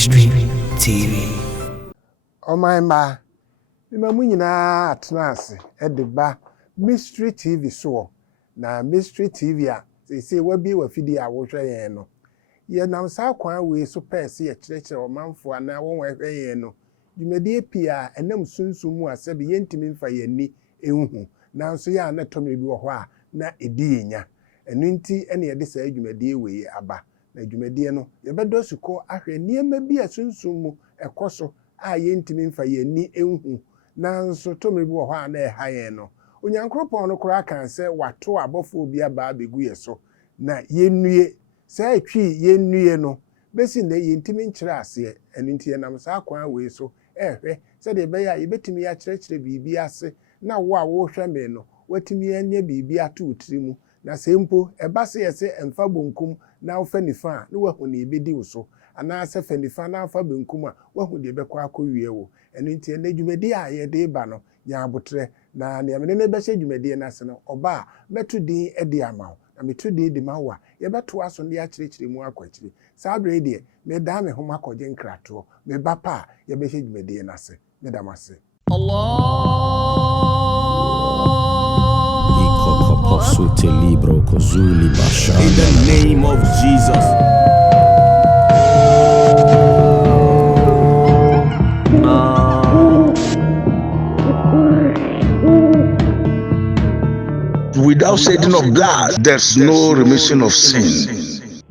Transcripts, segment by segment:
Mystery TV. Oh my ma, mu nyinaa atena ase de ba Mystery TV so na Mystery TV a say wabi wafidi a wohwe yen no. Ye nam sa kwan we so pese ye kyerɛkyerɛ ɔmanfo ana wɔn hwɛ yen no. Dwumadie pia enam sunsum mu asɛbe yentimi mfa yeni enhu. Nanso ya na tɔmre bi wɔ hɔ a na edi yenya. Enu nti ene ye de saa dwumadie we aba. Na dwumadie no ye bedo suko ahwɛ niema bi asunsum mu ɛkɔso a yentimi mfa yeni enhu. Nanso tɔmre bi wɔ hɔ a na ɛha yen no. Onyankropɔn no kora kan sɛ wato abɔfo obi aba begu ye so na yennue sɛ atwi yennue no besi na yentimi nkyerɛ ase enu nti nam saa kwan we so ɛhwɛ sɛ de bɛyɛ a yebetimi ya kyerɛkyerɛ biribi ase na wo a wo hwɛ me no watimi anya biribi ato utiri mu na sɛ mpo ɛba se yɛ sɛ ɛmfa bonkum na wo fa nifa a na wahu ne ebedi wo so ana sɛ fa nifa na fa bonkum a wahu de bɛkɔ akɔwie wo enu nti na dwumadi a yɛ de ba no nya abotrɛ na ne amene ne bɛhyɛ dwumadi na se no ɔba meto din de ama na meto din de ma wa yɛbɛto aso ne akyerɛkyerɛ mu akɔkyerɛ saa bere de me da me homa akɔgye nkrato me ba pa yɛbɛhyɛ dwumadi na se me da mase In the name of Jesus. Without shedding of blood, there's no remission of sin.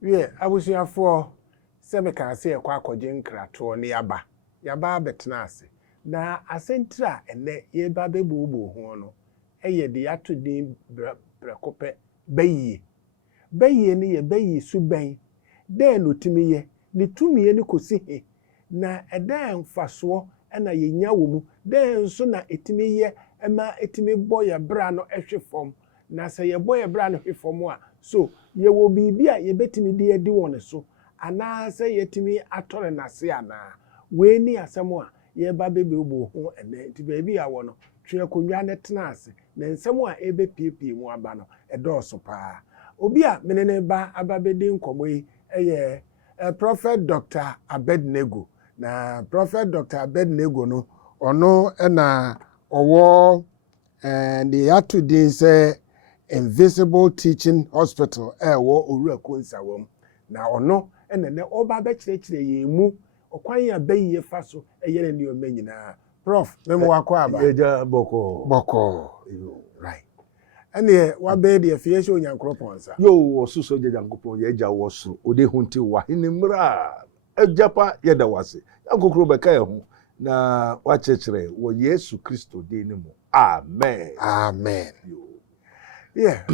Yeah, abusuafo se me kan se ekwa akɔgye nkrato ne yaba betena ase na asentra ene ye ba bebubu ho no eye de yato din prekope bayi ne ye bayi suban den no timi ye ne tumi ne kosi he na ɛdan mfaso na yenya wo mu den so na etimi ye ema etimi boye bra no ehwe fom na sɛ ye boye bra no hwe fom a so ye wo bibi a ye betimi de edi won so ana sɛ yetimi atore nase ana we ni asɛm a ye ba bebebu ho ene nti ba bi a wo no twe konwa ne tena ase na nsɛm a ebe piepie mu aba no ɛdɔɔso paa obi a menene ba aba bedi nkomo yi eye Prophet Dr. Abednego na Prophet Dr. Abednego no ono na owo the yato din say Invisible Teaching Hospital wo Owura Konsawom na ono ne oba be kyerɛkyerɛ yemu okwan ya bayiye fa so eyere ne o manyina prof memo wakɔ aba Eja boko right ene wa be de afie hye onyankropɔn sa yo osuso je jankopɔn ye eja wo so ode hunti wa hinimra ejapa ye da wase yankokro beka ye ho na wa kyerɛkyerɛ wo Yesu Kristo din ni mu amen yeah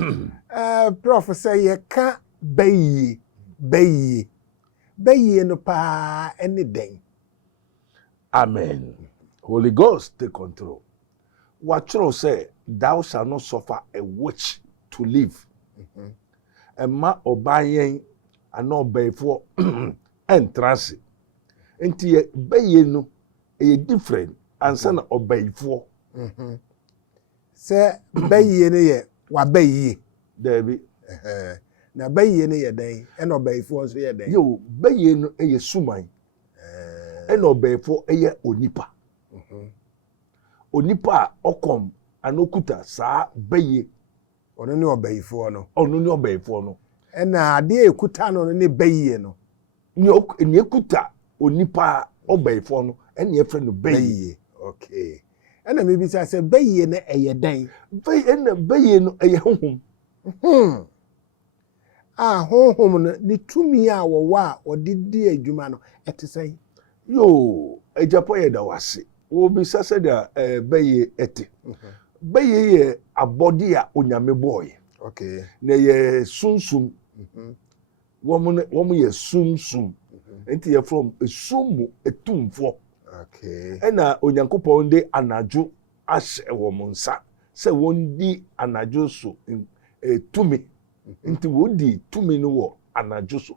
prof say ye ka bayi no pa any den amen. Holy Ghost take control. What you say, thou shalt not suffer a witch to live. And ma obayen and no bay for entrance. Enti ye baye no a different and son obey for. Say bayi ne ye wa bayi There be na bayi ne ye den and obey for so ye den yo baye no a suman and obey for a onipa. Onipa okom anokuta sa baye ono ne obayifo no onu ne obayifo no na ade ekuta no ne bayi no ni ekuta onipa obayifo no ene ye frɛ no bayi okay na me bi say bayi ne eyeden bayi no eye honhom honhom no ni tumi a wo a odidi adwuma no etesai yo ejapo ye da wase wo bi sase da bayi ete bayi ye abodi a onyame boy okay na ye sunsum wo ye sunsum enti ye from esumu etumfo okay ena onyankopɔn de anajo ahyɛ wo monsa sɛ wondi anajo so tumi nti wodi tumi no wo anajo so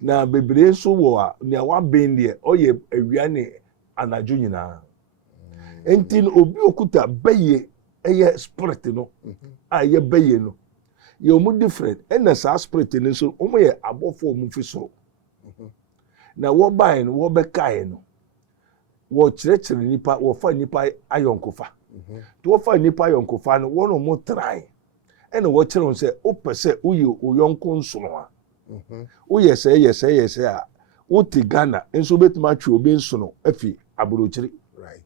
na bebre so wo a ne awaben de oyɛ awia ne anajo nyina enti obi okuta baye eye spirit no a ye baye no ye omu different ena sa spirit ni so omu ye abofo omu fi so na wo bae no wo bekae no wo kyerɛkyerɛ nipa wo fa nipa ayonkofa to wo fa nipa ayonkofa no wo no mo try ena wo kyerɛ on sɛ opɛ uyi oyonko nsono a woyɛ sɛ a wote Ghana enso betuma twe obi nsono afi aborokyiri Right.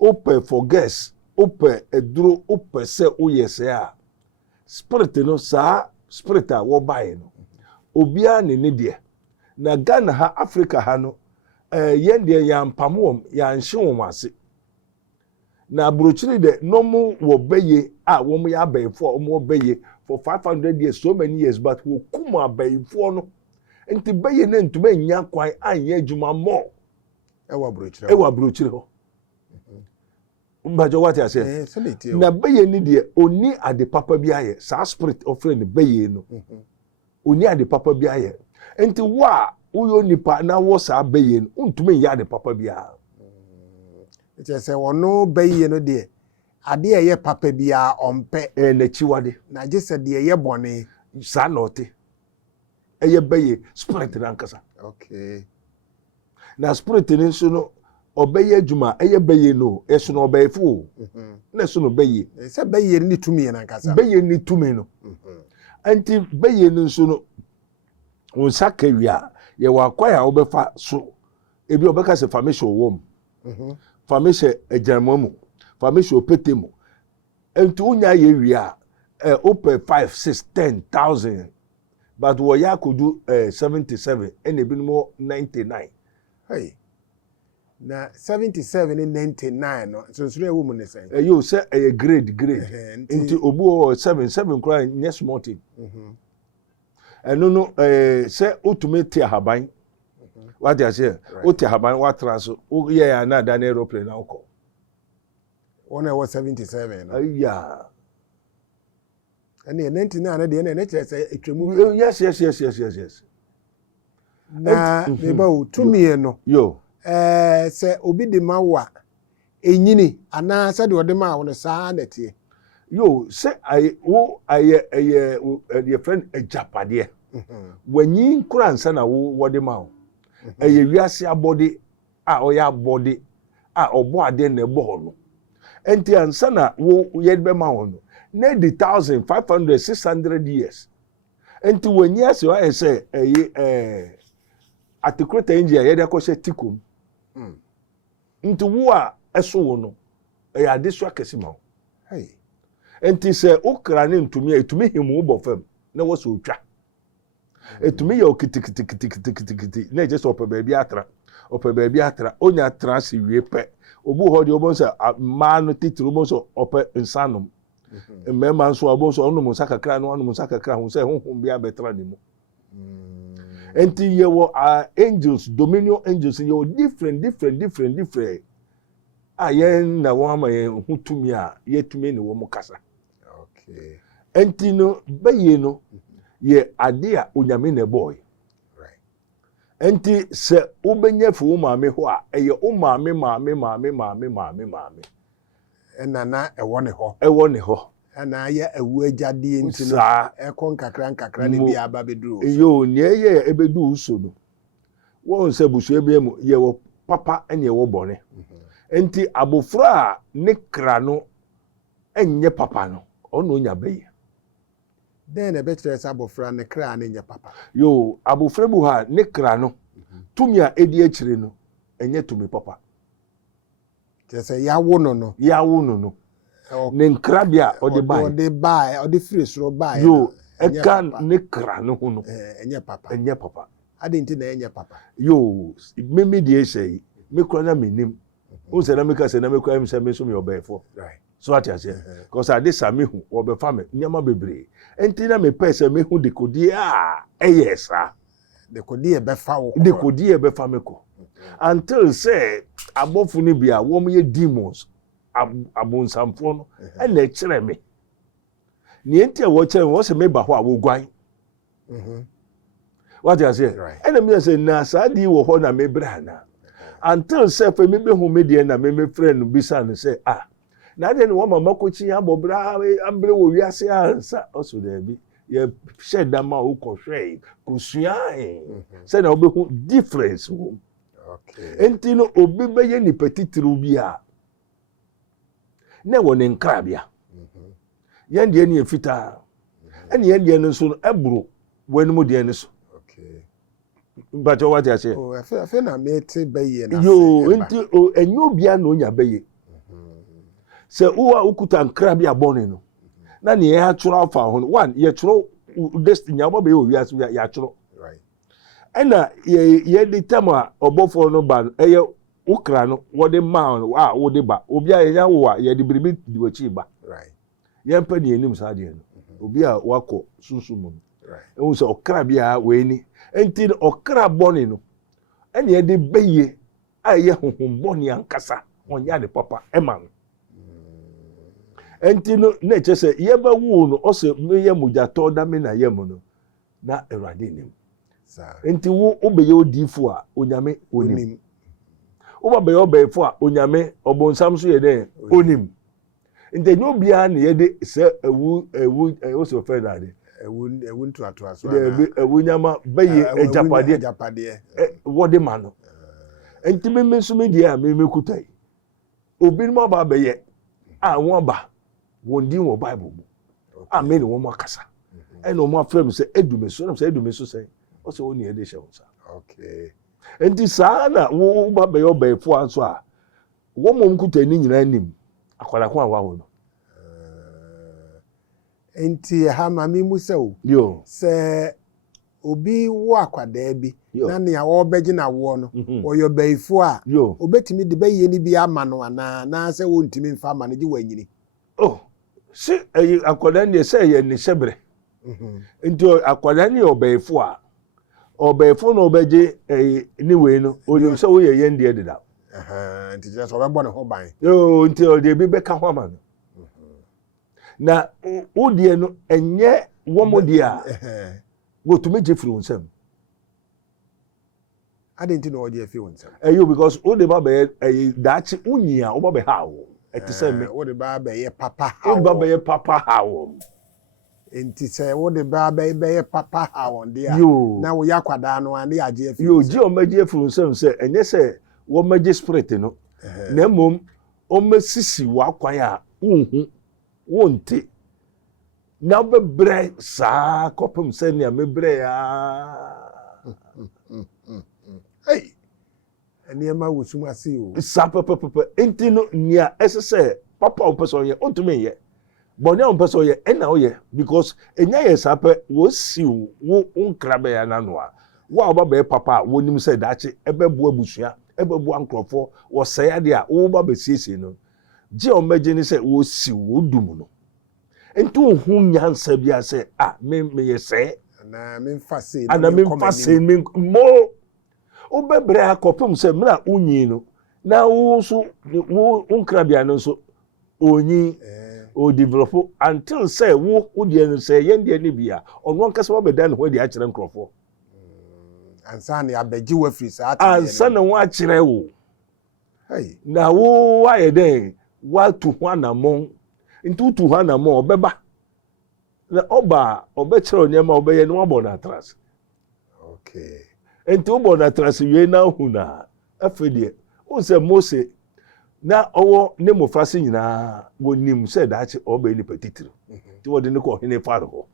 opɛ for guess opɛ eduro opɛ sɛ woyɛ sɛ a spirit no saa spirit a wo bae no obia ne deɛ na Ghana ha Africa ha no yen deɛ yampamom yanhye wɔn ase na abrochiri de nomu wo beye a wo mo ya bayfo mo beye for 500 years so many years but wo kuma bayfo no enti beye na ntuma nya kwan anya adwuma mo ewa abrochiri ho mbajo what I say na beye ni de oni ade papa bi aye sa spirit of friend beye no oni ade papa bi aye enti wa uyo nipa na wo sa beye no ntuma ya ade papa bi a It say ono beye no de ade eye papa bia ompe na chiwade na je se de eye bone sa note eye beye spirit na nkasa. Okay. Na spirit ni so no obeye adwuma eye beye no eso no obeyefo na so no beye se beye ni tumi na nkasa beye ni tumi no anti beye ni so no won saka wia ye wa kwaya obefa so ebi obeka se famation wom famation ejamamu famation opetemu enti unya ye wia ope 5 6 10,000 but wo ya kodu 77 and ebi no 99. Hey. Na 77 and 99 no so sure e wo mu ne sen You say a grade into obu 7 cry next morning no no say ultimate haban what they say uti haban what transfer o ye ya na da na aeroplane na uko one was 77 no yeah and 99 na de na chere say etwemu yes na me ba o tumi no yo se obi de ma wa enyini ana se de ode ma wo no saa na tie yo say your friend a japade wanyi nkura nsa na wo wode ma wo wiase abode a oya abode a obo ade na ebo ho no enti ansa na wo ye be ma wo no na di 1500 600 years enti wanyi ase o say atikrota engineer ye de ko she tikum enti wo a eso wo no ade so akese ma wo hey enti se okra ne ntumi etumi himu wo bofam na wo so otwa etumi ye okitikiti na je so ope baabi atra onya tra se wie pe obu ho de obo so ma no titru obo so ope insanum mmema nso obo so onum sakakra no onum sakakra hu se honhom bia betra ne mu enti ye wo angels dominion angels ye wo different ayen na wo ama ye hutumi a ye tumi ne wo mu kasa. Okay. Enti no beye no ye ade a onyame ne boy Right. enti se ubenya fu maame ho a eye o maame Ena na ewo ne ho ana ye awu agade enti no ekon kakra ne bia aba beduru yo ne ye ebedu uso no wo nse busu ebe mu ye wo papa ene wo bone enti abofra ne kra no enye papa no ono nya beye den na betre sa abofra ne kra ne nya papa yo abofra bu ha ne kra no tumi a edi akire no enye tumi papa tese yawo no ne nkra bia odi bai odi free soro bai yo eka ne kra no ho no enye papa ade nti na enye papa yo me die sei me kra na menim o se na me ka se na me kwa me se me so me obefo right so what you say because I dey sami hu obefa me nyama bebre enti na me pese me hu dekodi a eyesa dekodi e befa wo dekodi e befa me ko until say abofu ni bia wo ye demons abonsamfo no e na kire me ni enti e wo kire wo se me ba ho a wo gwan what you say and me say na sa di wo ho na me bra na until say fe me be hu me die na me friend bisa no say na de no wo mama kochi abobra ambre wo wiase ansa oso da bi ye sheda ma wo kohwe kosua se na obehu difference wo okay enti no obi beye ni petitru bi a na wo ne nkrabia yen de ne efita ene yen de no so ebro wanimu de ne so okay but what you say oh afi na mete beye na yo enti enyo bia na onya beye se uwa ukuta nkrabia bone no na ne ya choro afa ho one ye choro destiny abo be owi aso ya choro right ena ye de tama obofo no ba eye ukra no wode ma a wode ba obi a ya wo a ye de biribi di wachi ba right ye mpa ni enim sa de no obi a wako sunsumu right e wo se okra bia we ni enti okra bone no ena ye de beye a ye honhom bone ankasa onya de papa ema no enti no na chese ye ba wu no o se me ye mujato da me na ye mu no na erade nim sa enti wo obeye odifo a onyame onim wo ba ye obeyefo a onyame obonsam so ye de onim enti no bia na ye de se ewu o se fe da de ewu ntu ato aso de ewu nyama beye ejapade wo de ma no enti me so me dia me kutai obi mo ba beye a won ba won din wo bible bu amen wo makasa e no mo afrem se edumeso na se edumeso se o se woni e de hye wonsa okay enti saa na wo ba be yo be fo anso a wo mom kuta ni nyina nim akwala ko awa ho no enti ha ma mi musa o yo se obi wo akwada bi Yo. na ne a wo beji na wo no oyo beifo a yo obetimi de beye ni bi ama no na se wo ntimi mfa ama no gi wanyini oh si akwada ni se ye ni sebre enti akwada ni obeyfo a obeyfo no obeje ni we no onim se wo ye yende edida nti je so be bo ne ho ban yo nti o de bi be ka ho ama no na wo de no enye wo mo de a wo to meje firi wonsam ade nti no oje afi wonsa you because wo de ba be daachi unyia wo ba be ha wo eti se me wo de ba be ye papa wo ba be papa ha wo enti se wo de ba be ye papa ha won de a yo na wo yakwada no ane aje afi yo ji o meje firi wonsam se enye se wo meje spirit no na mom o mesisi wa kwan a unhu wonte na be bre sa kopem se ne me bre ya hey ene ma wusum ase o sa pepepepe enti no nia esese papa o person ye ontumi ye boni o person ye ena o ye because enya ye sa pe wo si wo nkrabe ya na no a wo oba be papa wonim se dachi ebebu abusua ebebu ankrofo wo se ya de a wo ba be siesie no je o meje ni se wo si wo dum no enti o hu nyansa bia se me ye se na me mfa se ana me mfa se me mo obebre akopum se mra unyi no na wo so wo nkrabia no so onyi o develop until say wo de no say yende ne bia ono nkasa wo beda ne ho de a kire nkrofo ansa ne abeji wa free sa ansa na wo a kire wo hey na wo ayeden wa tu ho anamon ntu tu ho anamon obeba na oba obekire onyema obeye ne wabo na atras okay enti wo na transwie na hu na afedie wo se Mose na owo ne mofase nyina wonim se daache oba ni petitiri ti wo de ne ko hene Faro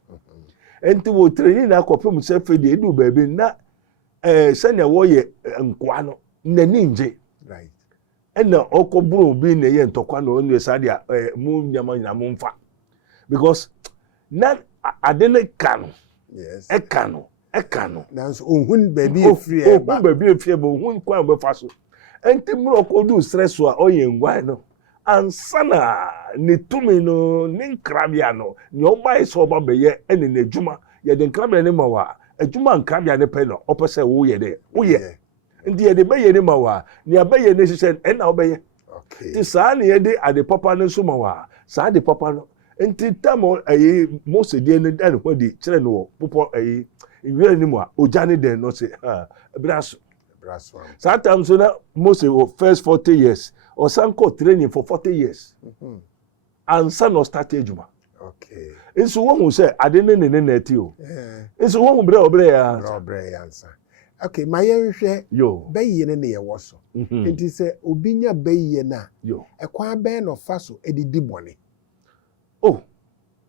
enti wo treni na akopem se afedie du baabi na se ne wo ye nkwa no na ninje right ena okoburu bi na ye ntokwa na onu esade a mu nyama nyina mu mfa because na adene kanu yes ekano nanso ohun baby efiri e ba ohun baby efiri ba ohun kwan be fa so enti mro ko du stress a oye ngwan no ansana ne tumi no ne nkrabia no ne obai so ba be ye ene na adwuma ye de nkrabia ne mawa adwuma nkrabia ne pe no opese wo ye de wo ye ndi ye de be ye ne mawa ne abaye ne hye ena obaye okay ti saa ne ye de ade papa ne so mawa saa de papa no enti tamo Mose de ne dan ho di kire no popo iwere ni mu a ojane den no se braso Sometimes Moses first 40 years or some training for 40 years. And son of start ejuma. Okay. Nso wo hu say ade ne neti o. Nso wo hu bre obre ya answer. Okay, my yenhwe yo bayiye ne ye wo so. Enti se obinya bayiye na yo ekwa be no fa so edidi bone. Oh.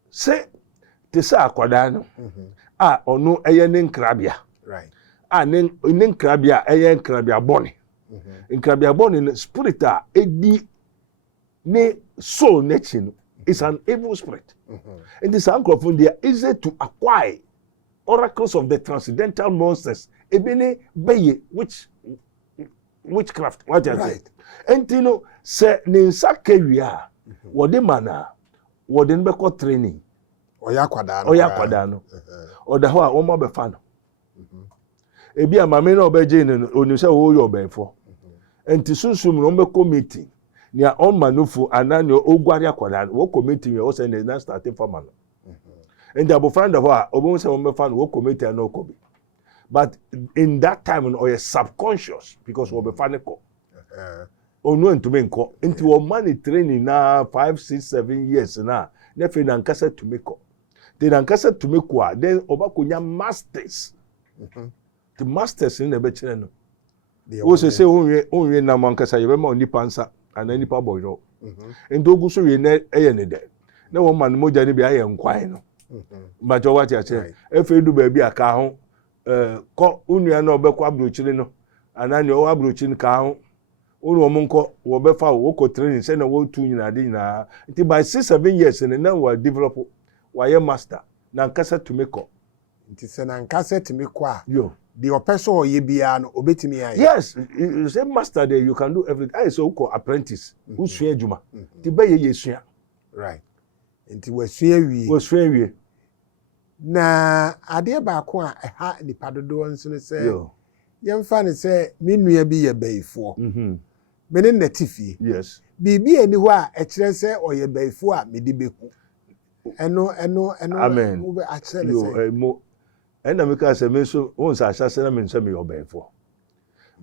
Se te sa akwada no. Ono eye ne nkrabia. Right. Ne nkrabia eye nkrabia bone. Nkrabia bone no spirit a edi ne soul nature no. It's an evil spirit. And this uncle they are easy to acquire oracles of the transcendental monsters. Ebene beye witchcraft. What you say? And you know, say ninsa kewia. Wode mana. Wode nbeko training. Oya kwada no. Oda ho a wo mo be fa no. Ebi amame na obeje ne onu se wo yo be fo. Enti sunsum no mbeko meeting. Nia on manufu anani ogwari akwada wo committee we wo say na starting formal and abo friend of her obo say wo fan wo committee na okobi but in that time or subconscious because wo be fan ko onu ntumi nko nti wo money training na 5 6 7 years na fe na nkasa to make up then nkasa to make kwa then obakonya masters the masters in the bachelor no wo say onwe na mankasa ye be ma oni pansa and any pa boy no endo gu so we na eye ne de na wo man moja ne bi aye nkwan no ba jo what ya che efe du ba bi aka ho ko unua na obekwa abrochiri no anani o abrochiri ka ho unu omunko wo be fa wo ko training say na wo tu nyina de nyina nti by 6-7 years ne na wa develop wa ye master na nkasa to make up nti se na nkasa to make kwa yo the person or ye bia no obetimi aye. Yes, you say master there you can do everything. I so call apprentice who sua adwuma. Ti ba ye sua. Right. Nti wasua wie. Wasua wie. Na ade ba ko a ha nipa dodo nso ne se yemfa ne se menua bi ye bayifo. Mene natifie. Yes. Bibi eni ho a e kire se oye bayifo a medi beku. Eno amen. Wo be a kire se. Mo and I make us a mention once I shall say, me your bed for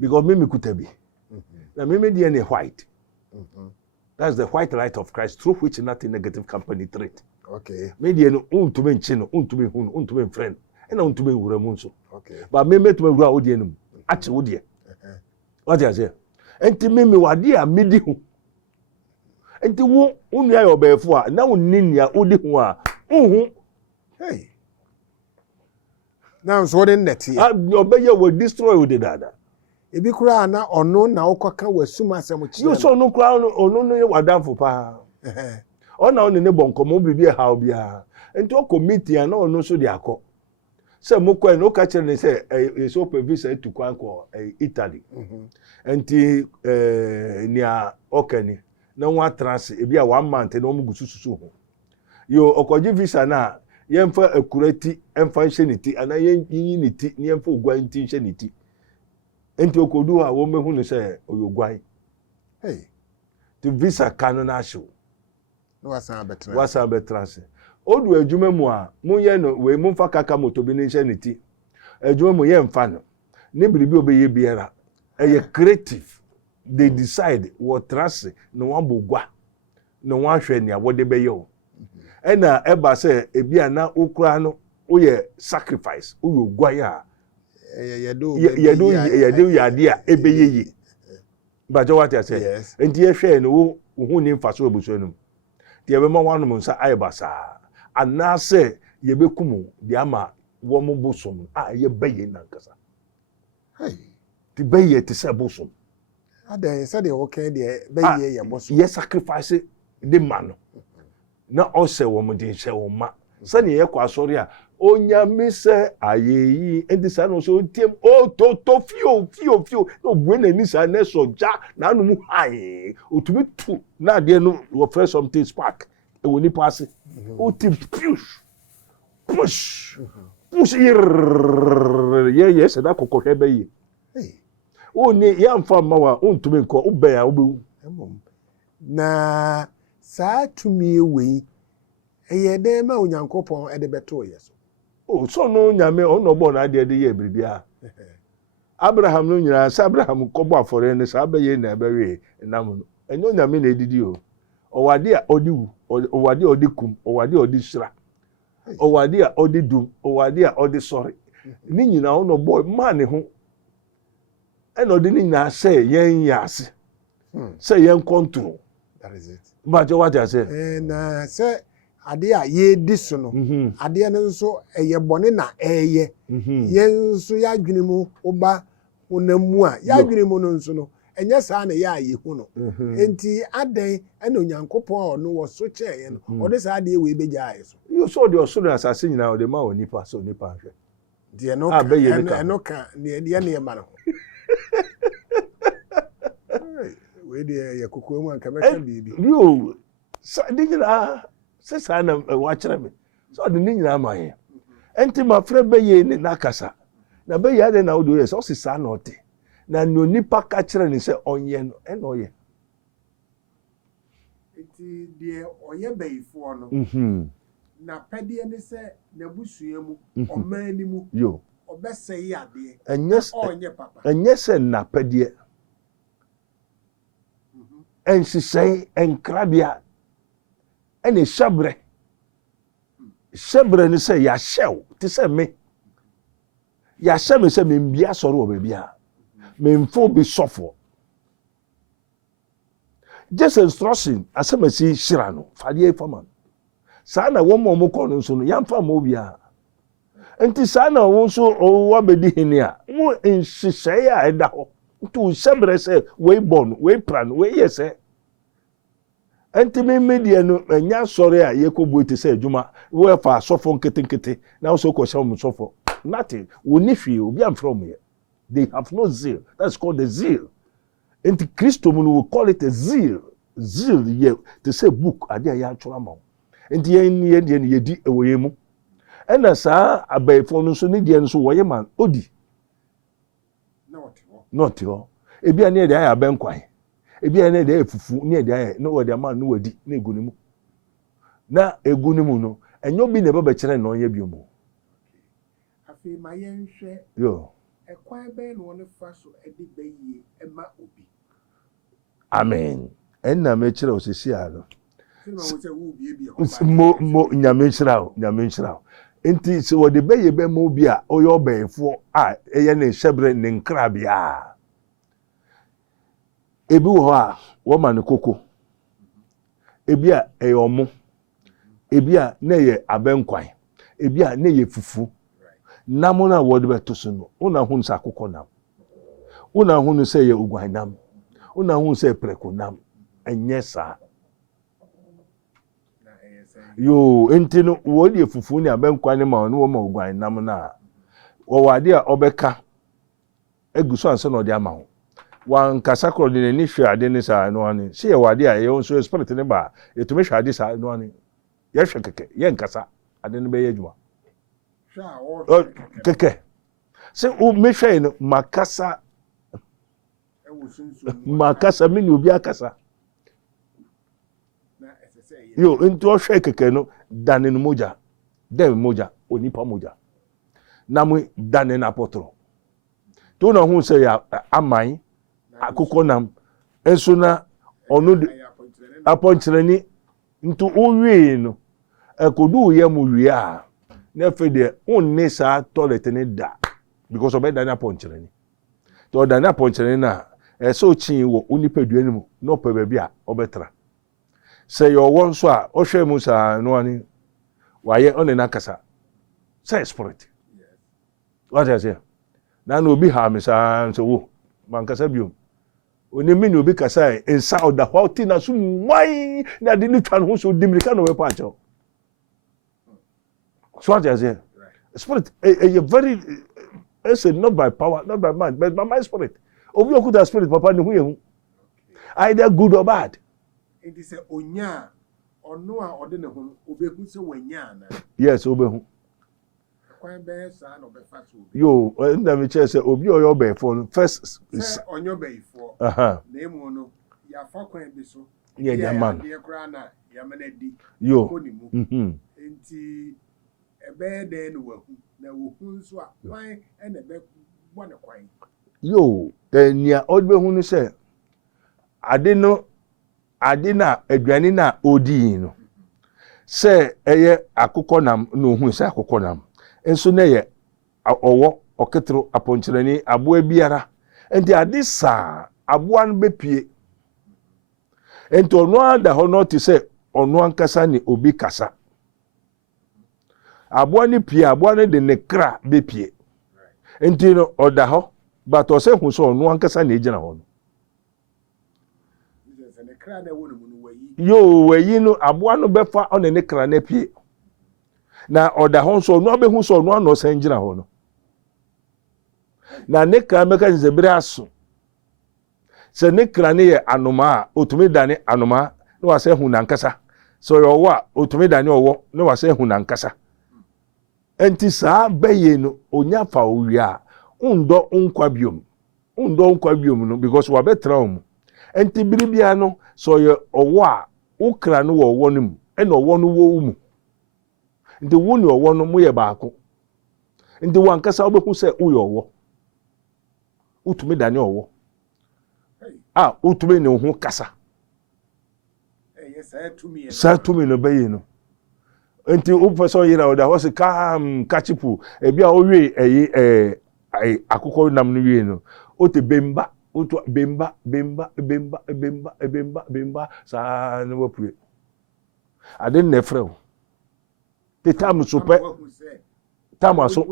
because me could be. Now, me the white. That's the white light of Christ through which nothing negative can penetrate. Okay. Me the to me chino, to me hun, to me friend, and to me uramunso. Okay. But me met me grow odienum. Actually, would ye? What you say? And to me, wadia midi hu. And to won your bed for now, ninya udi hu. Hey. Now so den net here. Obey will destroy with the dada. Ebi kura na ono na okoka wasum asem chi. You so no kura ono no ye wadamfo pa. Ona ono ne bonkomo bibi ha obia. Enti o committee na ono so de akọ. Se mokọ no ka chere ne se e so pe visa to kwanko Italy. Enti nia okani na nwa trans ebi a 1 month na omugu sususu ho. Yo okoji visa na yemfa akurati emfa hyeniti ana yiniti ne yemfa ogwanti hyeniti enti okodu a wo mehu ne se oyogwan hey the visa canon asho no wasa betrase odu adwuma mu a munye no we mumfa kaka motobi ne hyeniti adwuma mu yemfa no ne biribi obeye biara eye creative they decide what trust no wan bogwa no wan hwe ne abode beye o ena eba se ebia na okura no oye sacrifice oyo gwaya yedo yade a ebeyeye bajo what I say yes. Enti ye hwe no wo hu ni mfaso obuso no ti ebe ma wanu munsa ayebasa anase ye bekumu di ama wo mo bosom a ye beye nankasa hey ti beye ti se bosom adan se de okay de beye ye bosom ye sacrifice de man na ose wo mo din hye wo ma sani ye kwa sori a onyame se ayeyi enti sa no so tiem o to fio no buena ni sa na so ja na anu mu hai otumi tu na de no wo fresh something spark e woni pass o tip push ye se da kokko hebe yi o ni ya mfa ma wa ontumi nko o be ya o be na sa tumi we eye de ma onyankopon e de beto yeso oh so no nyame ono bo na de ye bibia Abraham no nyina sa Abraham kɔbɔ afɔre ne sa abɛyɛ na ɛbɛwe nam no ɛnyɛ nyame na edidi o ɔwade a ɔdi wu ɔwade a ɔdi kum ɔwade a ɔdi hyira ɔwade a ɔdi dum ɔwade a ɔdi sɔre ne nyina ɔno bɔ ma ne ho ɛna ɔde ne nyina sɛ yɛn yɛ ase sɛ yɛn control that is it ba jɛ wate ase na sɛ ade a yɛdi so no ade no nso ɛyɛ bɔne na ɛyɛ yɛn nso yɛadwene mu woba honam mu a yɛadwene mu no nso no ɛnyɛ saa na yɛ a yɛhu no enti adɛn ɛna onyankopɔn a ɔno wɔ so kyɛeɛ no ɔde saa adeɛ wei bɛgyaeɛ so yo so de ɔsoro asase nyinaa ɔde ma wɔ nipa so nipa hwɛ deɛ no ɛno ka deɛ ne yɛma no ho wei deɛ yɛ kokoa mu anka mɛka biribi yo de nyinaa sɛ saa na wakyerɛ me sɛ ɔde ne nyinaa ma yɛ ɛnti mafrɛ bɛyɛ ne n'akasa na bɛyɛ adɛ na wode ɔyɛ sɛ ɔse saa na ɔte na no nipa ka kyerɛ ne sɛ ɔnyɛ no ɛna ɔyɛ nti deɛ ɔyɛ bɛyifoɔ no na pɛdeɛ ne sɛ n'abusua mu ɔman ni mu yo ɔbɛsɛe adeɛ ɛnyɛ papa ɛnyɛ sɛ nnapɛdeɛ ɛnhyehyɛe ɛnkrabea ɛne hyɛberɛ ne sɛ yɛahyɛw te sɛ me yɛahyɛ me sɛ membia sɔre wɔ baabi a memfo bi sɔfoɔ just instruction asɛm asi hyira no fadeɛ fama no saa na wɔn a wɔkɔ no nso no yɛmfa ma obiara nti saa na wɔn nso wɔabɛdi hene a wɔn nhyehyɛe a ɛda hɔ nti hyɛberɛ sɛ wei bɔ no wei pra no wei yɛ sɛ nti media no anya sɔre a yɛkɔbue te sɛ adwuma wɔfa asɔfo nketenkete na wo so kɔhyɛ wɔn sɔfo nothing wɔn hwee obi amfrɛ wɔn yɛ they have no zeal that's called the zeal nti Kristo mu no we call it a zeal yɛ te sɛ book ade a yɛatwerɛ ama wo nti yɛn deɛ no yɛdi ɛwɔ yɛn mu ɛna saa abɛɛfoɔ no nso ne deɛ no nso wɔyɛ man odi na ɔte hɔ ebi a ne yɛde ayɛ abɛnkwan ebi a ne yɛde ayɛ fufu ne yɛde ayɛ ne wɔde ama no wadi na egu ne mu na egu ne mu no ɛnyɛ obi na ɛbɛbɛkyerɛ na ɔnyɛ bio mu afei ma yɛnhwɛ yo ɛkwan bɛn na wɔn fa so ɛde bɛyie ɛma obi amen ɛnna mɛkyerɛ o sisi ano mo nyame nhyira o nti sɛ wɔde bɛyɛ bɛma obi a ɔyɛ ɔbɛɛfoɔ a ɛyɛ ne hyɛberɛ ne nkrabea ebi wɔ hɔ a wɔma ne koko ebi a ɛyɛ ɔmo ebi a na ɛyɛ abɛnkwan ebi a na ɛyɛ fufu nam no a wɔde bɛto so no wona ho sɛ akokɔ nam wona ho sɛ ɛyɛ oguan nam wona ho sɛ prɛko nam ɛnyɛ saa yo enti no wɔde fufu ne abɛnkwan ne ma no wɔma oguan nam no a wɔwɔ ade a ɔbɛka egu so ansa na ɔde ama ho wankasa korɔ de n'ani hwɛ ade ne saa no ani sɛ yɛwɔ ade a yɛwɔ nso spirit ne ba yɛtumi hwɛ ade saa no ani yɛhwɛ kɛkɛ yɛnkasa ade no bɛyɛ adwuma kɛkɛ sɛ mehwɛ no makasa mene obi akasa yo nti ɔhwɛ kɛkɛ no dane no mogya dɛn mogya onipa mogya na mo dane no apɔtoro to na ho sɛ yɛ aman akokɔ nam nso na ɔno de apɔnkyerɛni nti wowie no ɛkodu yɛ mu wie a na afei deɛ wonne saa toilet ne da because ɔbɛdane apɔnkyerɛni nti ɔdane apɔnkyerɛni no a ɛsɛ ɔkyii wɔ onipadua no mu na ɔpɛ baabi a ɔbɛtra sɛ yɛ ɔwɔ nso a ɔhwɛ mu saa no ani wayɛ ɔne n'akasa sɛ spirit wate aseɛ na obi ha me saa nso wo mankasa biom onimi ne obi kasa nsa ɔda hɔ ɔte na so mwan na de ne twa no ho so dimirika na ɔbɛpa akyɛw so wate aseɛ spirit a very not by power not by mind but by my spirit obi okuta spirit papa ne ho yɛ hu either good or bad it is a onya ɔno a ɔde ne ho obehu sɛ wanya na yes obehu kwan bɛyɛ saa na ɔbɛfa so yo nda me kyerɛ sɛ obi ɔyɛ ɔbɛɛfoɔ no first sɛ ɔnyɛ ɔbɛɛfoɔ na emu no yɛafa kwan bi so yɛ jaman deɛ koraa na yɛamana di yo kɔ ne mu nti ɛbɛyɛ dɛn na wahu na wohu nso a kwan ɛna ɛbɛbɔ ne kwan yo nia odbe hu ni se ade na aduane na odi no se eye akukọ nam no hu se akukọ nam enso na ye owo oketro aponkyerani aboa biara enti ade sa aboa no bepie enti ono ada ho no te se ono ankasa ni obi kasa aboa ni pie aboa no de ne kra bepie enti no oda ho but o se hu so ono ankasa na ejina ho no yo wayi no aboa no befa on ne kra na pie na oda ho so ono abehu so ono ano san gina ho no na ne kra meka nzebere aso se ne kra ne ye anoma otumi dane anoma no wase hu na nkasa so yo wa otumi dane owo no wase hu na nkasa enti saa beye no onya fa owia undo nkwa biom no because wa betra om enti biribia no so ye owo a ukra no wo owo no mu e na owo no wo mu enti wo ni owo no mu ye baako enti wa nkasa obehu se uyo owo utumi dane owo utumi ne ho kasa sa tumi no beye no enti o person yira oda ho se kachipu bia o wi akukọ nam no wi no o te bemba otu bemba sa no wapue ade ne frɛw te tam so pe tam aso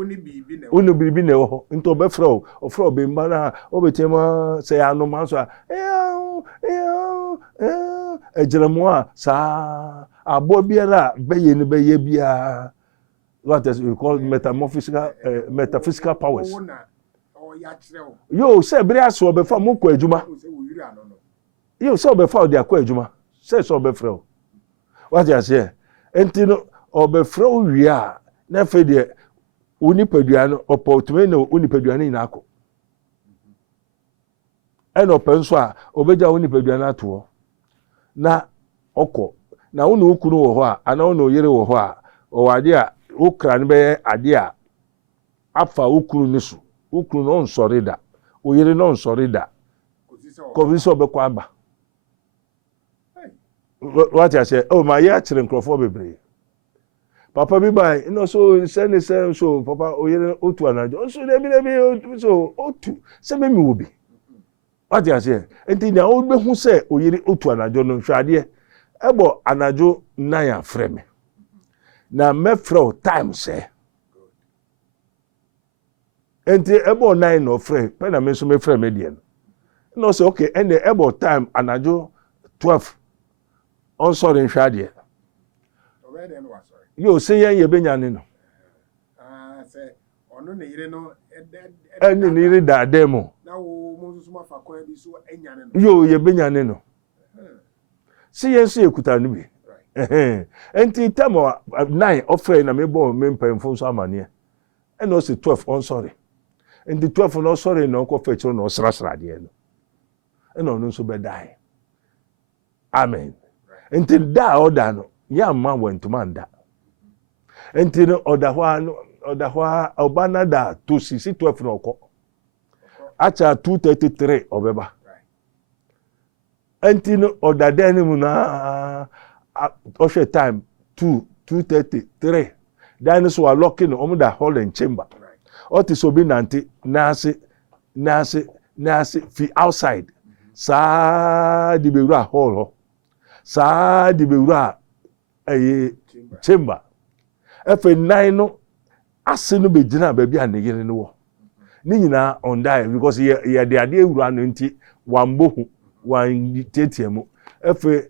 unu bibi ne ho nto be frɛw o frɛw bemba na o betema se anu man so ejremo a sa abo biara beye ne beye bia what is we call metaphysical powers yo se bere aso be fa mo ko adwuma yo se be fa o de akọ adwuma se so be frɛw what you say enti no o be frɛw wi a na fe de unipadua no opportunity no unipadua ni na akọ eno penso a obeja unipadua na to na ọkọ na unu ukunu wo ho a ana unu yere wo ho a o ade a ukra ne be ade a afa ukunu ni so ukunu no nsori da o yere no nsori da ko so be kwa aba what you say oh my ya chire nkrofo bebre papa bi bai no so send so papa o yere otu anajo so de bi so otu se me mi wo bi what you say enti na o be hu se o yere otu anajo no hwade ebo anajo nan ya freme na me frɛ time se enti ebo nan no frɛ pe na me so me frɛ me die no so okay and the ebo time anajo 12 on sorry nhwade yo se ye benyane no se ono ne yire no eni ni ri da demo na wo mo so ma fa kwa bi so enyane no yo ye benyane no se ye so ekuta no bi enti tamo 9 offer na me bo me mpemfo so amane e no se 12 on sorry enti 12 no sorry no ko fa chiro no srasra de no e no no so be dai amen enti da order no ya ma wentuma nda enti no order hwa obana da to 12 no ko acha 233 obeba enti no order den mu na oshe time 233 dan so locking on the hall and chamber oti so bi nanti nase fi outside sa di bewura hall sa di bewura chamber efe 9 no ase no begina ba bi anegere no wo ni nyina on die because ye de ade ewura no nti wambohu wan tetiemu efe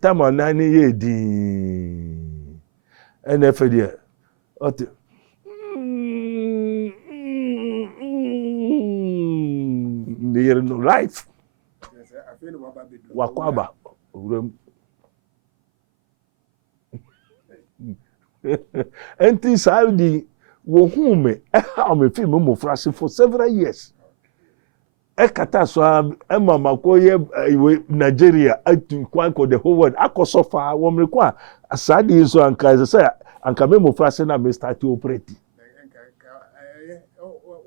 tama na ni ye di enefe de oti ni no life wakwaba urum enti saudi wo hume how me film mo frase for several years kata so mama ko ye Nigeria atu kwan ko the whole world akoso fa wo mre kwa asadi so anka say anka me mo frase na me start to operate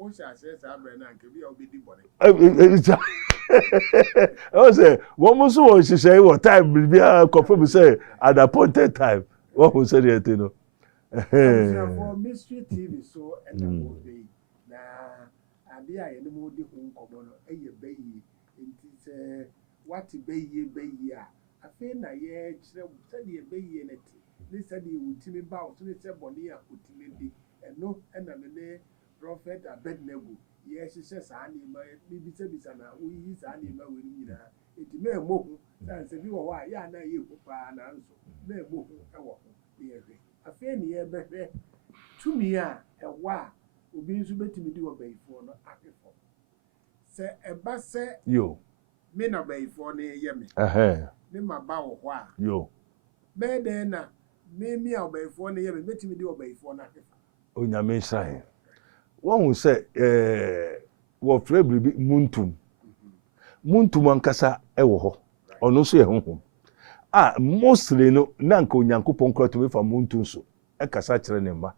o sha se sa bre na nke bi o be di bone I say one must want to say what time will be a confirm say at appointed time. What will say it, you know? For Mystery TV so and be na ade a ye mo di ho nkomo no eye bayi enti se what bayi a afi na ye kire se de bayi na ti ni se de wutimi ba o so ni se boni a utimi di eno na me prophet Abednego ye hyehyɛ saa nneɛma bisa na woyi saa nneɛma wɔ nyina enti na emo hu sanse bi wɔ hɔ a ya na ye hu paa na nso na emo hu ɛwɔ ho ye hwɛ afei ne ye bɛhwɛ tumi a ɛwɔ a obi nso betumi di wɔ bayifo no afefo sɛ ɛba sɛ yo me na bayifo no ye me me ma ba wɔ hɔ a yo bɛɛdɛn na me a bayifo no ye me betumi di wɔ bayifo no afefo onyame nhyira one who say wo frɛ biribi muntum ankasa ɛwɔ hɔ ɔno nso yɛ honhom mostly no na nka onyankopɔn kora to fa muntum so ɛkasa kyerɛ ne mma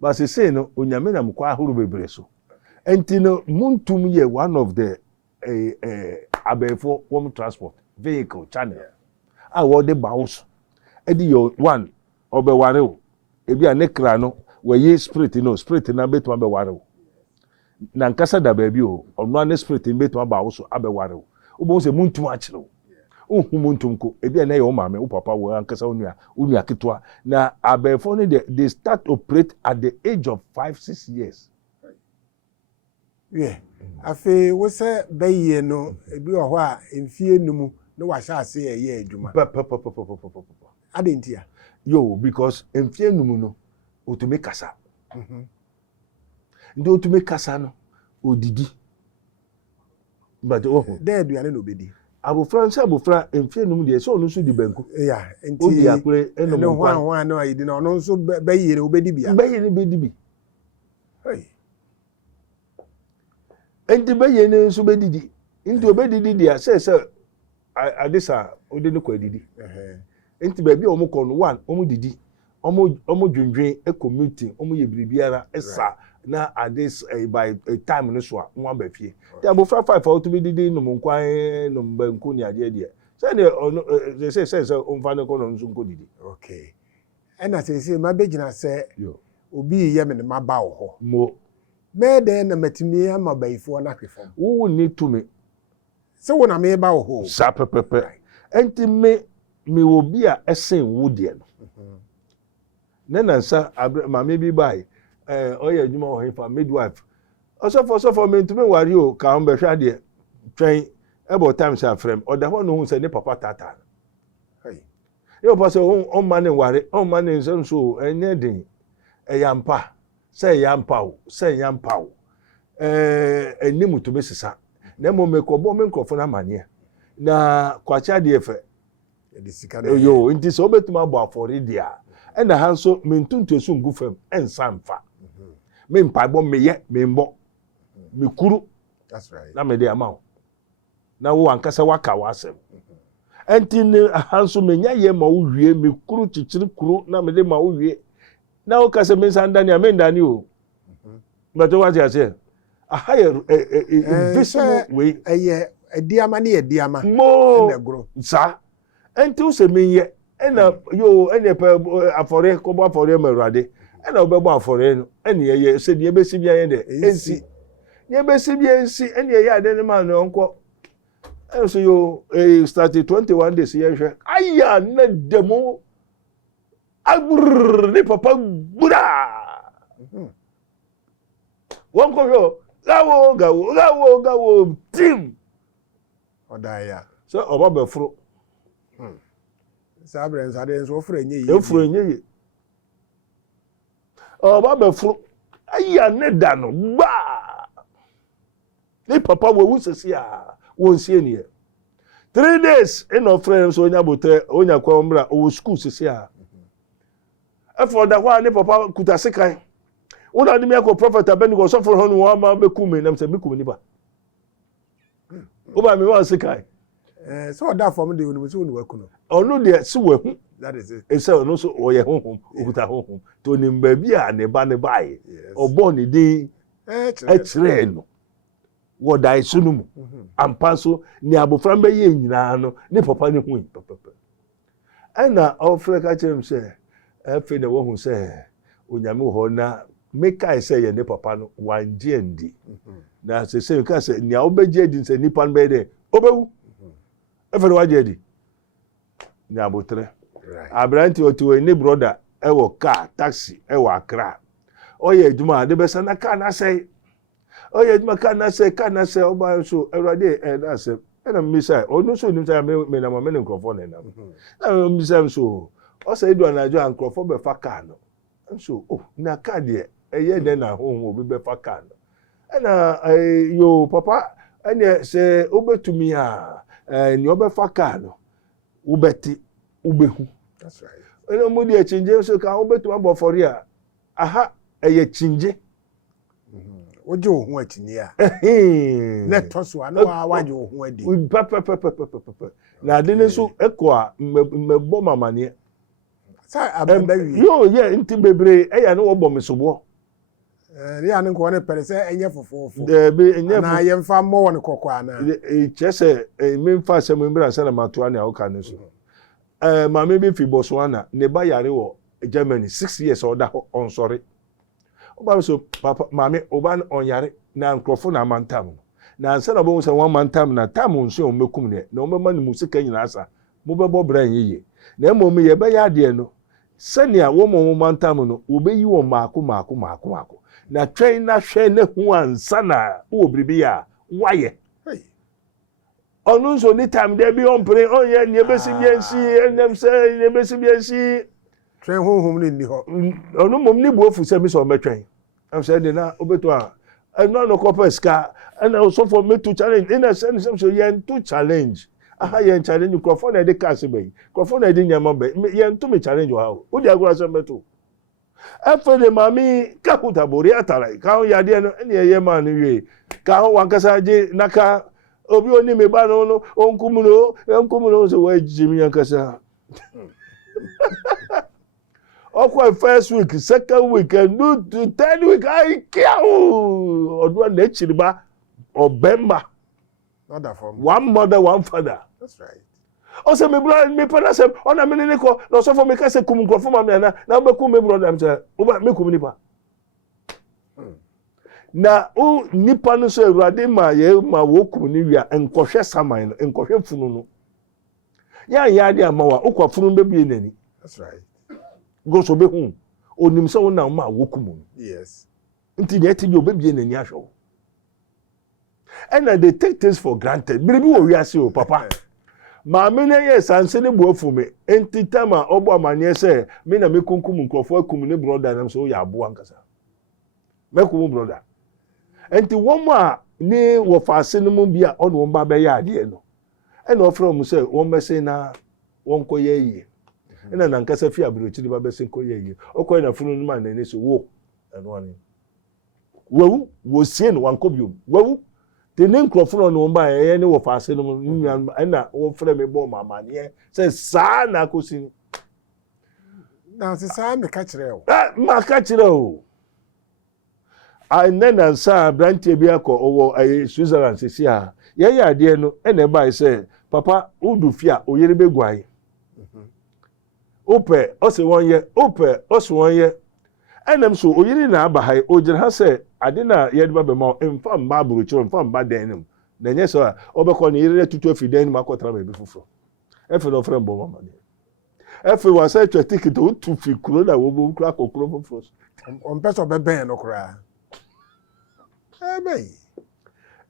but say no onyame na mkwa ahoro bebre so enti no muntum yɛ one of the abɛɛfo wɔm transport vehicle channel wɔde bawo ɛde yɛ one ɔbɛware o ebi a ne kra no wɔyɛ spirit na betuma bɛware o na nkasa da baabi o ɔno ane spirit betuma bawo so abɛware o wobɛhu sɛ muntum akyerɛ o hu muntum ko ebi a na yɛ wo maame wo papa wo ankasa onua ketwa na abɛɛfo no they start operate at the age of 5-6 years afei wo sɛ bɛyie no ebi wɔ hɔ a mfie numu na wahyɛ ase yɛ adwuma adentia yo because mfie numu no otumi kasa ndi otumi kasa no odidi but de aduane no bedi abofra nse abofra mfie num de so onu so di banku ya enti obi akure eno mo kwa hwan no ayidi na ono nso bayire obedi bia bayire bedi bi enti bayire nso bedidi enti obedidi dia se adisa odi ne kwa didi enti ba bia omo kɔ no one omo didi omo dwendwen e community omo ye biribiara esa na adis by time no so a nwa ba fie te abofra 5 out bi didi no nkwan no banku ni ade de say ne say onfa ne ko no nso nko didi okay ena say ma begina say obi ye me ne ma ba wo ho mo me de na matimi ama bayifo na hwefo wo ni to me se wo na me ba wo ho sa pepepe enti me obi a esen wo de no nena nsa mama bi bai oye adwuma wo hefa midwife osofo me ntumi wari o ka on behwa de twen ebo time sa frem oda ho no hu se ne papa tata yo paso on mane wari on mane nso enye din eyampa se yampa o eni mutumi sisa na mo mekobo me nkofo na mane na kwacha de efe yo nti so betuma bo afori dia ena ha nso mentuntu so ngu fam ensamfa me mpaebo meye me mbo me kuru that's right na me de amawo na wo ankasa waka wasem enti ne ha nso menya ye ma wo wie me kuru chichiri kuru na me de ma wo wie na wo kase me sandani amendani o but what you say a higher invisible way ediama ne ediama na gro sa enti wo se menye ena yo ene pe afore ko bo afore merade ena obebo afore no ene ye se die besi bia ye de ensi ye besi bia ensi ene ye ade ne man no nko so yo started 21 days ye hwe aya na demo agbur ni papa gbura won ko yo gawo team odaya so oba be furo Sabren sade nso ofre enye yi efuro enye yi ba be furo aya ne da no gba ni papa wo wusesi a won sie ne 3 days in of friends onya botre onya kwa mra o school sesi a efo da kwa ni papa kuta sekan wona de me akọ prophet Abednego so for honu wa ma be kume nam se be kume ni ba o ba me wa sekan so that from the university we work no onu de se we hu that is it e se onu so o ye honhom okuta honhom to ni mba bi a ne ba ne bae obo ni din Echire no. Wo dai sunu mu. Ampa so ni abofra mbeye nyina no ne papa ne hu papa. Ana ofre ka chem se efe ne wo hu se onyame ho na meka se ye ne papa no wanje ndi. Na se ka se nia obeje di se nipa no be de obewu. Efe no waje di. Ni abotre. Abranti otiwe ni brother ewo car taxi ewo Accra. Oye adwuma de besa na car na sei. Oye adwuma car na sei oba so Ewrade na sei. Na mmisa onu so nim say me na me nkrofo na na. Na mmisa so o say do anajo ankrofo be fa car no. So na car de eye de na ho obi be fa car no. Na yo papa ene se obetumi a ni obefa car no. Ubeti ubehu. That's right. Eno mu de chinje so ka obetu abo for ya. Aha eye chinje. Oje ohun atini a. Let us wa no waje ohun adi. Na ade ne so eko a mmebo mamane. Sa abawi. Yo ye nti bebre eya no wo mesobo. Ri ane ko ne pere se enye fofofo. Be enye na ye mfa mo won kokko ana. Chese me mfa se mo mbira se na mato na aka ne so. Mama bi fi Botswana ne ba yare wo Germany 6 years oda on sorry. Oba so papa mama oba on yare na nkrofo na mantam. Na ansa na bo se one mantam na tam nso o mekum ne na o mema ne musika nyina asa. Mo bebo bran yiye. Na emom ye be ya de no. Sania wo mo mantam no wo be yi wo maako. Na twen na hwe ne hu ansa na wo bribi ya waye. Onu so ni time there be on pray on ye ni ebesi biansi enem say ni ebesi biansi twen honhom ni ho onu mom ni buofu se mi so metwen am say de na obeto a no copper ska and also for me to challenge in a sense so yen to challenge aha yen challenge microphone na de case be microphone na de nyama be yen to me challenge how o di agora so meto afa de mami ka hutabori atara ka ya de no ene ye man wi ka ho wankasa je naka obi oni me ba no onkumuno so wa jimi yankasa okwa first week second week and do third week I kill odo na chiriba obemba not that from one mother one father. That's right. Also me brother me pana say ona me ne ko no so for me ka say kum nkrofo ma me na be kum me brother am say oba me kum nipa. Na o nipa no so Ewrade ma ye ma wokum ni wia enkohwe saman no enkohwe funu no ya de amawa okwa funu be bie nani. That's right. Go so be hu onim se wona ma wokum. Yes. Nti de ti bi obebie nani ahwo. And they take things for granted. Bibi wo wiase o papa. Ma me na ye sanse ne buafu me enti tama obo amanye se me na me kunkum nkrofo akum ne brother nam so ya abo ankasa. Me kum brother. Enti womo a ni wo faase no mu bia ono won ba be ya ade no e na ofre mu se won be se na won koye yi e na nankasa fi abrochi di ba be se koye yi okoye na funu no ma na ni so wo eno ani wo sie no wan kobiom wo te ne nkrofo no won ba ye ne wo faase no mu e na wo frɛ me bo mama ne se sa na kosi na se sa me ka kire o ma ka kire o nena sa brantie bi akọ owo Switzerland sisi a ye ya ade no ene ba say papa udu fia oyere beguai ope ose wonye ope ose wonye enem so oyere na aba hai ojira ha say ade na ye de ba be ma emfa mba buru chiro emfa mba denim na nye so obekọ na yere tutu afiden ma kotra ba bi fufuro efe no frem bo mama ni efe wa say ticket o tu fi kuro na wo bo kura kokoro fufuro on person be ben no kura Ebe.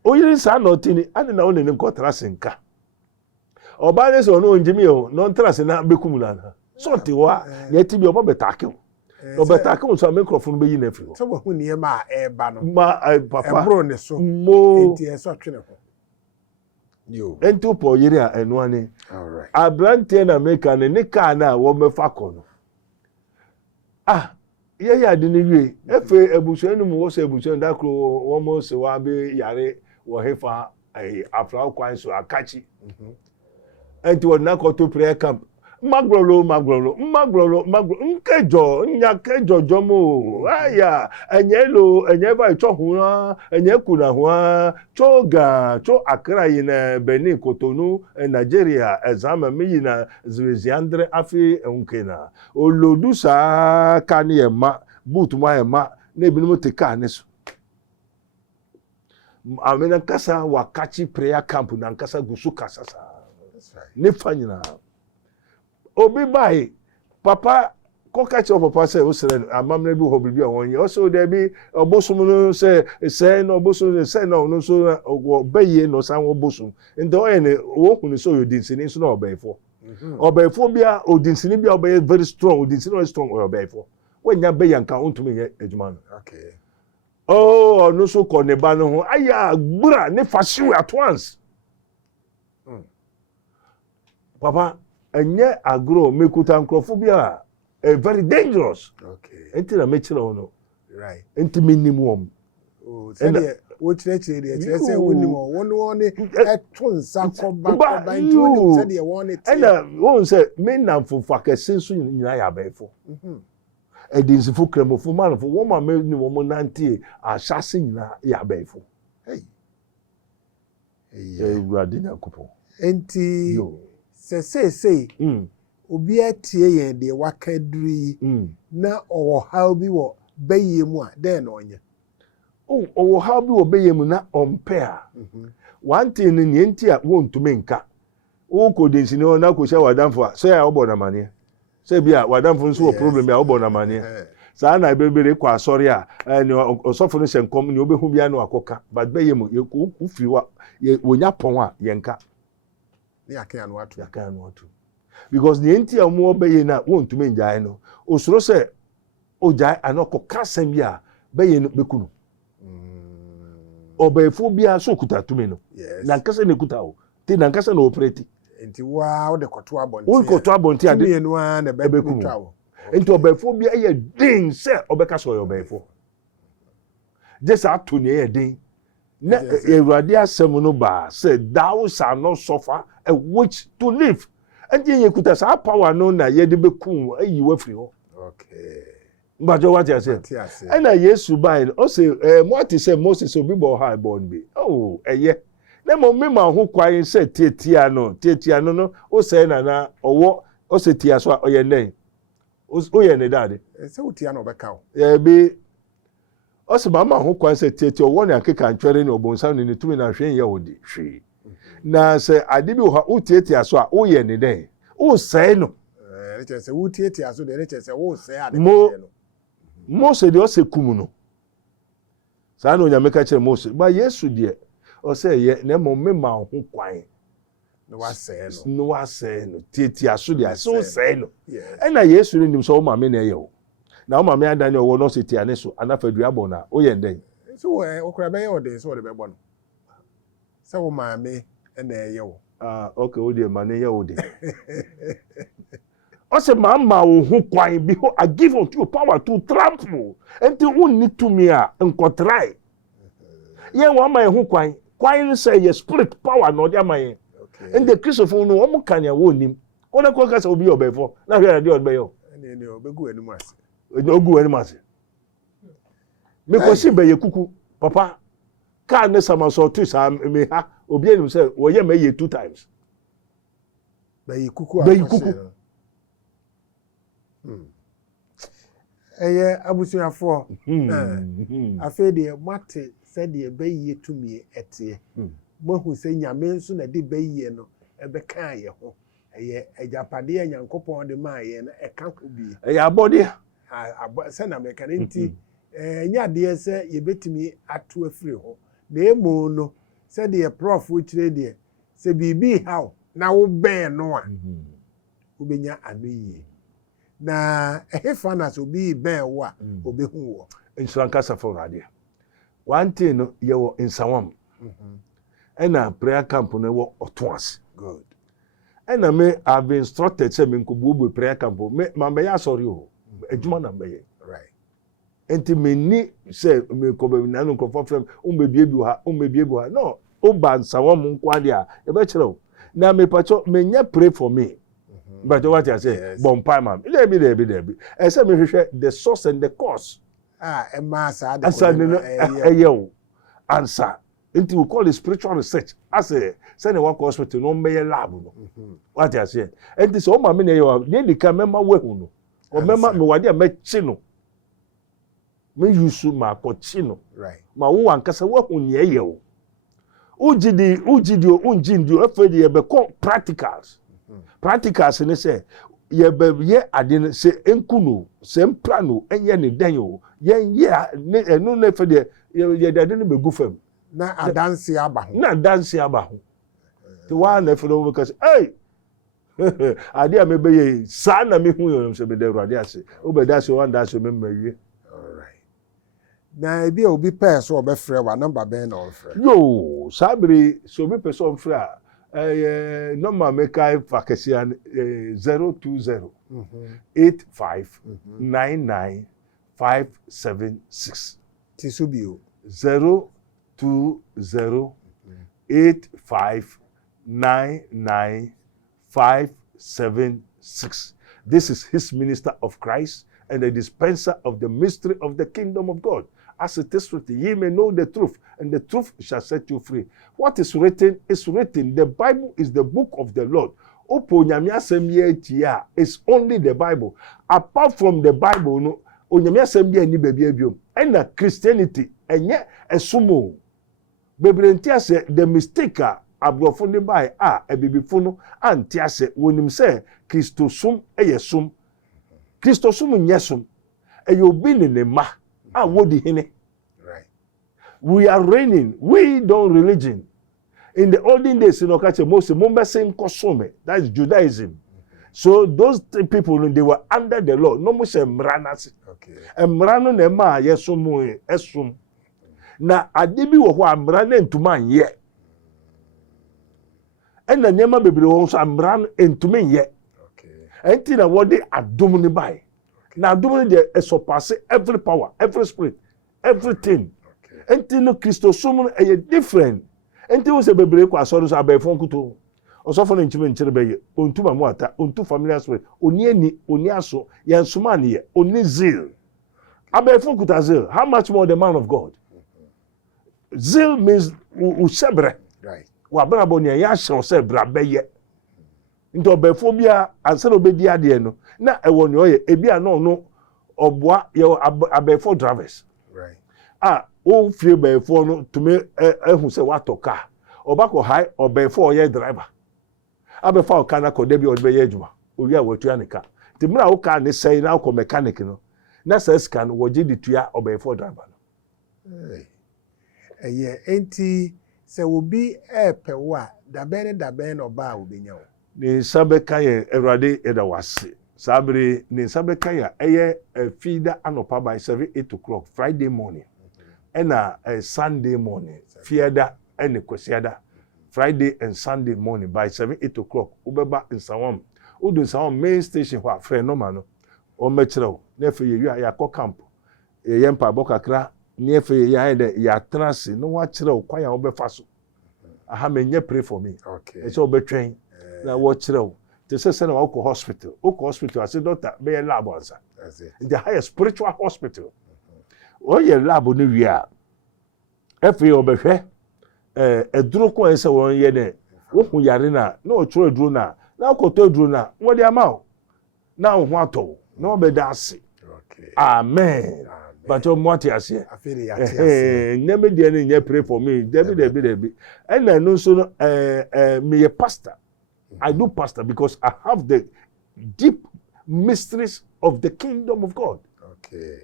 Oyiri sa no tini ani na one ne nkotra senka. Oba ne so no njimi o no ntra na bekum na. So ti wa ye ti bi oba betake. Obetake so microphone be yi na fi. So bo hu ne ma e ba no. Ma papa. Ebro ne so. Mo enti e so twene ho. Yo. Enti po yiri a eno ani. All right. Abrante na meka ne ka na wo mefa ko no. Ye ya de ne wie efe ebusuanu mu wo se ebusuanu da kro wo mo se wa be yare wo hefa afra kwan so akachi enti wo na ko to prayer camp magrolo nkejo nya kejo jomo aya enye ba cho ho enye kuna ho choga cho Accra yin Benin Cotonou Nigeria exam me yin Zviziandre afi unkena olodusa kani ema butuma ema na ebinimo teka aneso amena kasa wakachi prayer camp na kasa gusu kasa sa ne fanyina obi bai papa kokachi of papa say o sere amamna bi ho bibi awon ye o so de bi obosum no say no obosum say no no so obaye no san obosum ndo o ne wo hunu so yodinsini so na obaifo obaifo bia odinsini bia obaye very strong odinsini no strong obaifo wanya bayan kan ontumi ye ejuma no okay oh no so ko ne ba no ho aya gbura ne fashion at once papa enye agro mekuta nkrofobia very dangerous okay enti na mechira ono right enti minimum oh say wo chire de chire say woni mo won eto nsa koba nti woni say de won it ena won say me na mfufa kese so nyina ya baefo edinsifo kremofo manfo wo ma me ni wo mo nantie ahase nyina ya baefo hey ewurade nyakopo enti yo say obi atie yen de wakaduri na owo how bi wo bayemu a den na onye owo how bi wo bayemu na ompe a one thing ni enti a wo ntume nka wo kodinsi ni na ko sha wadamfo a so ya obo na mane say bia wadamfo nso wo problem ya obo na mane sa na bebere kwa asori a ni osofo no hyenkom ni obehu bia na akoka but bayemu ye ku firi wa wonya pon a yenka yaka anu atu because the enti amu obeye na won tumi njai no osuro se ojai anoko kasem bia beye no bekunu obefo bia so kuta tumi no na kasa ne kuta o ti na kasa na operate enti wa o de koto abonti o koto abonti ade tumi no a na bekunu tawo enti obefo bia ye din se obeka so obefo just ato ne ye din na ewurade asem no ba say thou shall not suffer a witch to live and ye kuta sa power no na ye de bekum ayi wafri ho okay mbajo what you say and na Yesu bai o say what say Moses obi bo high born be oh eye na mo me ma ho kwan say tietia no no o say na owo o say tia so o ye nen o ye ne dade say utia no beka o bi o say mama ho kwan say tietia owo ne akeka ntwere ne obonsan ne tumi na hwen ye odi hwe na se adibi ho utietia so a wo ye ne den wo sei no che se utietia so de che se wo sei ade no Mose de o se kum no sa na onyame ka kire Mose ba Yesu de o se ye na mo mema ho kwan no wa sei no tietia so de so sei no e na Yesu ni nim so o ma me na ye o na o ma me adane o wo no se tia ne so anafadu abo na o ye den so okura be ye o de so de be bo no se wo ma me na ye wo okay o de ma ne ye o de o se ma wo ho kwan bi I give unto you power to trample enti wonni to me a nkotrai ye wo ma ho kwan say ye spirit power no de ma ye and the Christopher no wo kan ya wo nim o na ko ka se obi obefo na hwe na de odbe yo ne obegu animu ase ogu animu ase me ko si be ye kuku papa ka ne sama so to sa me ha obi anim say wo ye ma ye 2 times be ye kuku eye abusuafo afi de mate se de bayiye tumi etie mohu se nyame nso na de bayiye no ebe kan ye ho eye ejapade Nyankopon de maaye na eka ko bi eye abode se na me kan nti nyade se ye betumi ato afiri ho na emo no se de prof wo kire de se bibi hawo na wo ben no a wo benya anoyi na ehefana so bi ben wo a obehu wo insuranka safo radio one thing no ye wo insawam ena prayer camp no wo otoas good ena me I've been instructed say me nkobubu prayer camp me ma ya sorry o ejuma na me right enti me ni say me ko be na nko for frem umbebie ha no o ba nsawam nko ade a e be kire o na me pacho me nya pray for me But what I say, bompai man. There be. I say me the source and the cause. Emma sad. Answer no answer. Into we call it spiritual research. I say send the work hospital no me lab no. What I say. And this all my me you dey can member we hu no. O member me wade me chi no. Me use ma ko chi no. Right. Ma wo ankasa we hu ne ye o. Ujidi unjindi afedi ye be practicals. Practicals ne say ye be ye ade se enkuno se mplano enye ne dan o. Yen ye enu na afedi ye dade ne be gu fam. Na adansi aba ho. Na adansi aba ho. Ti wa na afedi o because hey ade a me be ye sa na me hu yo se be de urade ase. O be da se wan da se me mawie. Na ebi obi pair so obefrɛ wa number ben on frɛ. Yo, sabri so be person frɛ number make I vacation 020 85 99 576 Tisubio 020 85 99 576. This is his minister of Christ and the dispenser of the mystery of the kingdom of God. As it is written, ye may know the truth, and the truth shall set you free. What is written is written. The Bible is the book of the Lord. Opo nyamia semye tia is only the Bible. Apart from the Bible, no, onyamia semye ni baby ebiom. And Christianity, enye esumo. Bebrentia se the mistake abrofo ne bai ebibifo no antia se wonim se Christosum eyesum. Christosum nyesum. Eyobi ne ma. Wodi hine. Right. We are reigning. We don't religion. In the olden days, in Okache, most Mumbesen Kosome, that is Judaism. So those people, they were under the law. No more mranas. Okay. Mrano nema yesumu esum. Na adibi wo mrana entuma ye. Ena nema bebere wo so mrana entuma ye. Okay. Enti na wodi adom ni bai. Now, doing the surpass every power, every spirit, everything. Enti no Christosum e different. Enti wo se bebre kwa so abefon kuto. Osofo no nchime nchire beye. Ontu mamu ata, ontu familiar spirit. Oni aso, yan suma ne ye, oni zeal. Abefon kuta zeal. How much more the man of God? Zeal means usebre. Right. Wa bra bonia ya hye se bra beye. Nti obefo bia anse no bedi ade no. Na ewo ne oye ebia no oboa ye abefo drivers. Right. O fie befo no tumi ehu se watoka. Obako high obefo oye driver. Abefo o kana ko debi odbe ye adwuma. Owi a watu anika. Ti mra o ka ne sei na ko mechanic no. Na se scan woje ditua obefo driver no. Eye enti se obi epewa daben oba obenya wo. Ni sabe kaye Ewrade edawase. Sabri ni sabe kaya eye feeder anopa by 7-8 o'clock Friday morning. Ena Sunday morning. Fiada ene kwesiada. Friday and Sunday morning by 7-8 o'clock. Ubeba in Sawam. Udu Sawam main station wa friend no mano. O mechrew. Nefe ye ya ko camp. Ye mpa bokakra. Nefe ya ede ya transi. No wa chrew kwa ya obefa so. Aha menye pray for me. Okay. It's obetwen. Na wa chrew. They say na wako hospital. Wako hospital. I say doctor, be a lab answer. That's it. In the highest spiritual hospital. Oh yeah, lab ni wia. Efe obehwe. Eduro ko ense won ye ne. Wo hu yare na o choro eduro na. Na akoto eduro na. Wo de ama o. Na ho ato. Na obeda ase. Okay. Amen. But o mo ati ase. Afiri ya ati ase. Nyame de ne nye pray for me. Debi. And na no so me a pastor. I do pastor because I have the deep mysteries of the kingdom of God. Okay.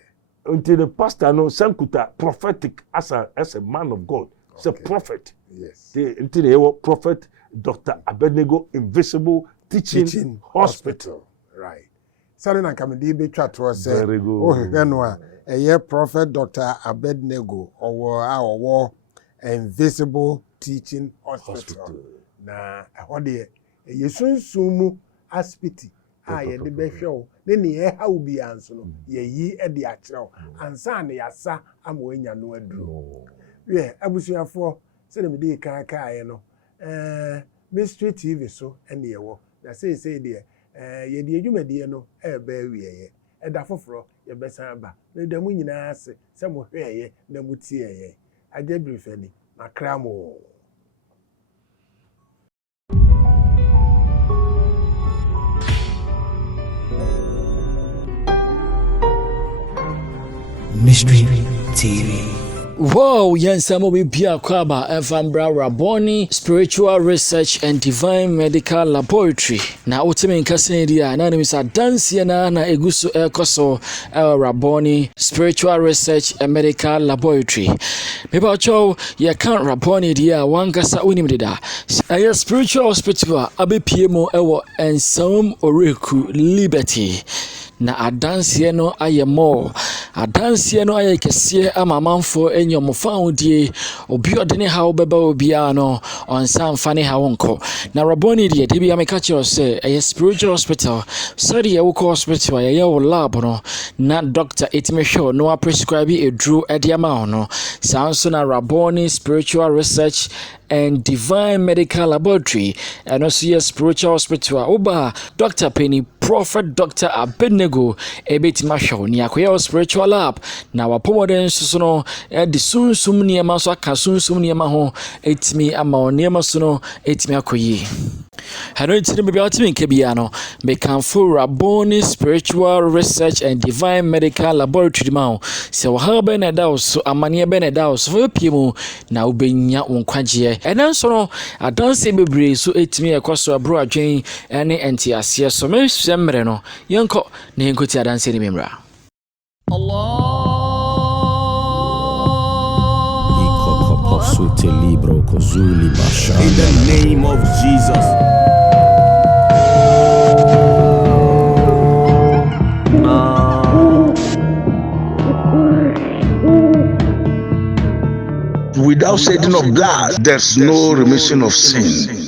Until the pastor no sankuta prophetic as a man of God. It's a prophet. Yes. Until the prophet Dr. Abednego Invisible Teaching Hospital. Right. Sorry na kamedi be twa to say. Very good. Oh hwenu a eye prophet Dr. Abednego owo Invisible Teaching Hospital. Na ehode yesunsumu aspiti ye de behwe ne ne ha obi anso no ye yi e de akyerew ansa ne yasa ama wanya no aduro we abusuafo se ne me kan no mystery TV so ene ye wo na say de yɛde adwumadie no ɛɛbɛ awieyɛ ɛda foforɔ yɛbɛsan ba na da mu nyinaa ase sɛ mo hwɛɛyɛ na mo tiɛyɛ agye brifani makra mo. Mystery TV. Wow, Yansamo Bibia Kwaba, Evambra Raboni, Spiritual Research and Divine Medical Laboratory. Na Ultimate Cassidia, Anonymous Dansiana, na Egusu Ekoso, Raboni, Spiritual Research and Medical Laboratory. Maybe Cho, ya can't Raboni, dear, one Gasa Unimida. A spiritual hospital, Abe Piemo Ewo, and some Oreku Liberty. Na adansie no aye mo adansie no aye kese amamanfo enyom faudie obi odene ha obeba obia no onsan fane ha wonko na Raboni de bia me catch you say a spiritual hospital sorry ye wo hospital ye wo lab no na doctor etime show no prescribe e dru ediama no sanso na Raboni Spiritual Research and Divine Medical Laboratory and also your spiritual hospital oba Dr. Penny Prophet Dr. Abednego ebetima show ni akoya spiritual lab na wapomoden so no de sunsum niema so aka sunsum niema ho etimi ama niema so no etimi akoyi hano ntini bibia otimi nke bia no mekanfo Raboni Spiritual Research and Divine Medical Laboratory ma se wo ha be na da so amane be na da so fo piemu na ubenya wonkwaje enen so no adanse bebre so etimi ekoso abro adwen ene entiase so me semre no yenko ne yenkoti adanse ni memra Allah in the name of Jesus. Without shedding of blood, there's no remission of sin.